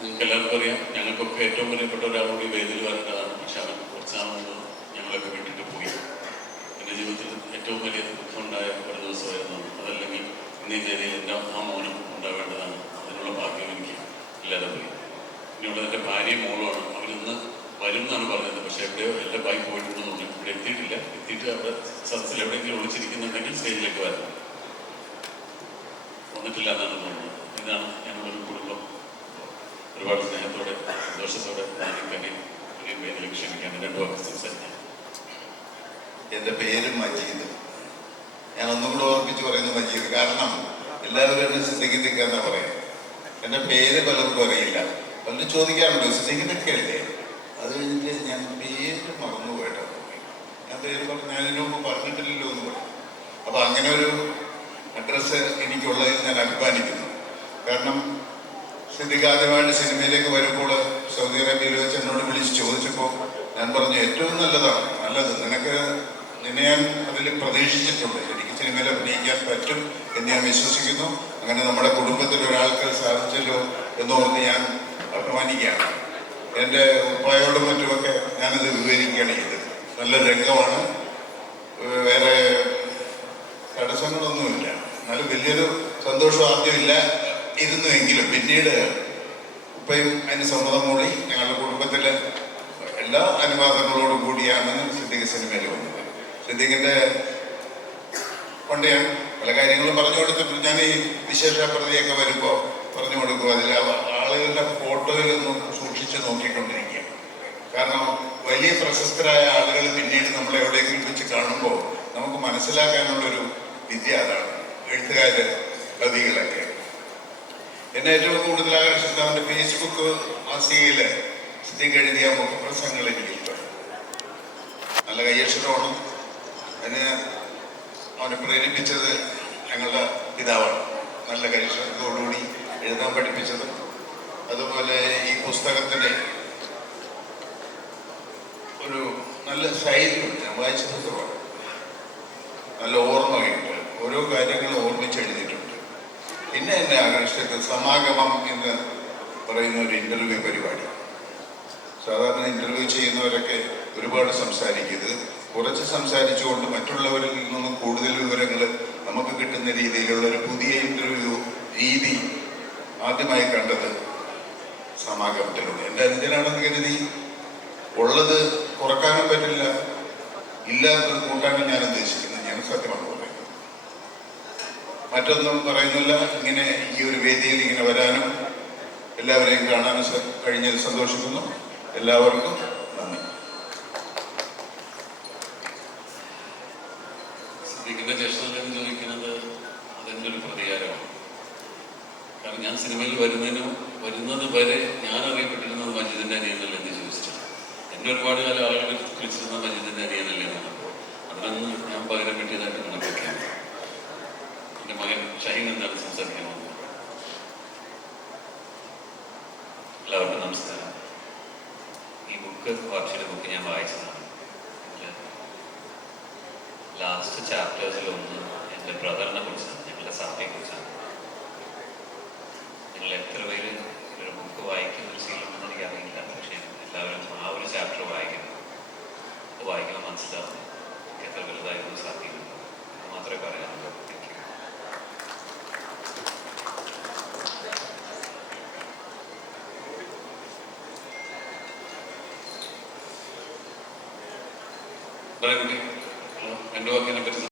നിങ്ങൾക്ക് എല്ലാവർക്കും അറിയാം. ഞങ്ങൾക്കൊക്കെ ഏറ്റവും പ്രിയപ്പെട്ട ഒരാളോട് ഈ വേദിയിൽ വരേണ്ടതാണ്. പക്ഷെ അവൻ കുറച്ചാണെന്ന് ഞങ്ങളൊക്കെ വിട്ടിട്ട് പോയി. എന്റെ ജീവിതത്തിൽ ഏറ്റവും വലിയ ദുഃഖമുണ്ടായ ഒരു ദിവസമായിരുന്നു അതല്ലെങ്കിൽ ഇന്ന് ചെറിയ എന്റെ ആ മോനും ഉണ്ടാവേണ്ടതാണ്. അതിനുള്ള ഭാഗ്യം എനിക്ക് ഇല്ലാതെ പോയി. ഇനിയുള്ളത് എന്റെ ഭാര്യയും മോളുമാണ്. അവരിന്ന് വരും എന്നാണ് പറഞ്ഞത്. പക്ഷേ എവിടെയോ എന്റെ ബൈക്ക് പോയിട്ടുണ്ടെന്നുണ്ട് ഇവിടെ എത്തിയിട്ടില്ല. എത്തിയിട്ട് അവിടെ സദസ്സിൽ എവിടെയെങ്കിലും ഒളിച്ചിരിക്കുന്നുണ്ടെങ്കിൽ സ്റ്റേജിലേക്ക് വരണം. വന്നിട്ടില്ല എന്നാണ് തോന്നുന്നത്. ഇതാണ് ഞങ്ങളൊരു കുടുംബം. ഒരുപാട് സ്നേഹത്തോടെ സന്തോഷത്തോടെ തന്നെ ക്ഷമിക്കാൻ രണ്ടു വാക്ക് സംസാരിക്കാം. എന്റെ പേര് മജീദ്. ഞാൻ ഒന്നും കൂടെ ഓർപ്പിച്ച് പറയുന്നു മജീദ്. കാരണം എല്ലാവരും എന്നെ സിദ്ദിഖിദ്ദിഖ് എന്നാ പറയും. എന്റെ പേര് പലർക്കും അറിയില്ല. പലരും ചോദിക്കാറുണ്ട് ശ്രദ്ധിക്കുന്നൊക്കെ അല്ലേ അത് കഴിഞ്ഞിട്ട് ഞാൻ പേര് മറന്നു പോയിട്ടോ ഞാൻ പേര് പറഞ്ഞു ഞാൻ ഇതിനു മുമ്പ് പറഞ്ഞിട്ടില്ലല്ലോ എന്ന് പറഞ്ഞു. അപ്പോൾ അങ്ങനെ ഒരു അഡ്രസ്സ് എനിക്കുള്ളതിൽ ഞാൻ അഭിമാനിക്കുന്നു. കാരണം സിദ്ദിഖ് ആദ്യമായിട്ട് സിനിമയിലേക്ക് വരുമ്പോൾ സൗദി അറേബ്യയിൽ വെച്ച് എന്നോട് വിളിച്ച് ചോദിച്ചപ്പോൾ ഞാൻ പറഞ്ഞു ഏറ്റവും നല്ലതാണ് നല്ലത്. നിനക്ക് നിന്നെ ഞാൻ അതിൽ പ്രതീക്ഷിച്ചിട്ടുണ്ട്. എനിക്ക് സിനിമയിൽ അഭിനയിക്കാൻ പറ്റും എന്ന് ഞാൻ വിശ്വസിക്കുന്നു. അങ്ങനെ നമ്മുടെ കുടുംബത്തിൽ ഒരാൾക്ക് സാധിച്ചല്ലോ എന്ന് ഞാൻ അഭിമാനിക്കുകയാണ്. എന്റെ ഉപ്പായോടും മറ്റുമൊക്കെ ഞാനത് വിവരിക്കുകയാണ് ചെയ്തത്. നല്ല രംഗമാണ്. വേറെ തടസ്സങ്ങളൊന്നുമില്ല. എന്നാലും വലിയൊരു സന്തോഷം ആദ്യമില്ല. ഇരുന്നുവെങ്കിലും പിന്നീട് ഉപ്പയും അതിന് സമ്മതം മൂളി ഞങ്ങളുടെ കുടുംബത്തിലെ എല്ലാ അനുവാദങ്ങളോടും കൂടിയാണ് സിദ്ദിഖ് സിനിമയിൽ വന്നത്. സിദ്ദിഖിന്റെ കൊണ്ട് പല കാര്യങ്ങളും പറഞ്ഞു കൊടുത്തിട്ട് ഞാൻ ഈ വിശേഷ പ്രതിയൊക്കെ വരുമ്പോൾ പറഞ്ഞു കൊടുക്കും. അതിൽ ആളുകളുടെ ഫോട്ടോയിലൊന്നും സൂക്ഷിച്ച് നോക്കിക്കൊണ്ടിരിക്കുക. കാരണം വലിയ പ്രശസ്തരായ ആളുകൾ പിന്നീട് നമ്മൾ എവിടെയെങ്കിലും വെച്ച് കാണുമ്പോൾ നമുക്ക് മനസ്സിലാക്കാനുള്ളൊരു വിദ്യ അതാണ്. എഴുത്തുകാർ കവികളൊക്കെ എന്നെ ഏറ്റവും കൂടുതൽ ആകർഷിച്ചത് അവന്റെ ഫേസ്ബുക്ക് മാസികയിൽ സ്ഥിതി എഴുതിയ മുഖപ്രസംഗങ്ങൾ എനിക്ക് നല്ല കയ്യക്ഷരമാണ്. എന്നെ അവനെ പ്രേരിപ്പിച്ചത് ഞങ്ങളുടെ പിതാവാണ്. നല്ല കയ്യക്ഷരത്തോടുകൂടി എഴുതാൻ പഠിപ്പിച്ചത്. അതുപോലെ ഈ പുസ്തകത്തിന്റെ ഒരു നല്ല ശൈലിയുണ്ട് ഞാൻ വായിച്ച പുസ്തകമാണ്. നല്ല ഓർമ്മ കിട്ടും ഓരോ കാര്യങ്ങളും ഓർമ്മിച്ച് എഴുതിയിട്ടുണ്ട് പിന്നെ എന്നെ ആകർഷിച്ചത് സമാഗമം എന്ന് പറയുന്ന ഒരു ഇന്റർവ്യൂ പരിപാടി. സാധാരണ ഇന്റർവ്യൂ ചെയ്യുന്നവരൊക്കെ ഒരുപാട് സംസാരിക്കരുത്. കുറച്ച് സംസാരിച്ചുകൊണ്ട് മറ്റുള്ളവരിൽ നിന്നും കൂടുതൽ വിവരങ്ങൾ നമുക്ക് കിട്ടുന്ന രീതിയിലുള്ള ഒരു പുതിയ ഇന്റർവ്യൂ രീതി ആദ്യമായി കണ്ടത് സമാഗമത്തിലൂടെ. എന്റെ എന്തിനാണെന്ന് കരുതി. ഉള്ളത് കുറക്കാനും പറ്റില്ല. ഇല്ലാത്തത് കൂട്ടാനും ഞാൻ ഉദ്ദേശിക്കുന്നത്. ഞാൻ സത്യമാണ്. മറ്റൊന്നും പറയുന്നില്ല. ഇങ്ങനെ ഈ ഒരു വേദിയിൽ ഇങ്ങനെ വരാനും എല്ലാവരെയും കാണാനും കഴിഞ്ഞത് സന്തോഷിക്കുന്നു. എല്ലാവർക്കും നന്ദി. സിദ്ദീഖിന്റെ ജ്യേഷ്ഠനെന്ന് ചോദിക്കുന്നത് അതെന്റെ പ്രതികാരമാണ്. കാരണം ഞാൻ സിനിമയിൽ വരുന്നതിന് വരുന്നത് വരെ ഞാൻ അറിയപ്പെട്ടിരുന്നത് മജിദിന്റെ അനിയനല്ല എന്ന് ചോദിച്ചിട്ടാണ് എന്നെ ഒരുപാട് കാലം ആളുകൾ വിളിച്ചിരുന്ന മജിദിന്റെ അനിയനല്ലേ എന്നാണ് അതിനൊന്നും ഞാൻ പകരം കിട്ടിയതായിട്ട് കണക്കൊക്കെയാണ് എന്റെ മകൻ ഷഹീൻ എന്താണ് സംസാരിക്കാൻ വന്നത് എല്ലാവർക്കും നമസ്കാരം. ഈ ബുക്ക് വാർഷിയുടെ ബുക്ക് ഞാൻ വായിച്ചതാണ്. ലാസ്റ്റ് ചാപ്റ്റേഴ്സിൽ ഒന്ന് എന്റെ ബ്രദറിനെ കുറിച്ചാണ് ഞങ്ങളുടെ സാറിനെ കുറിച്ചാണ്. നിങ്ങൾ എത്ര പേര് ഒരു ബുക്ക് വായിക്കുന്ന ഒരു ശീലമെന്ന് എനിക്ക് അറിയില്ല പക്ഷേ എല്ലാവരും ആ ഒരു ചാപ്റ്റർ വായിക്കണം അത് വായിക്കുമ്പോൾ മനസ്സിലാവും എത്ര വലുതായിരുന്നു സാധിക്കും അത് മാത്രമേ പറയാനുള്ളൂ Thank you. ഹലോ എന്റെ വാക്കിനെ പറ്റി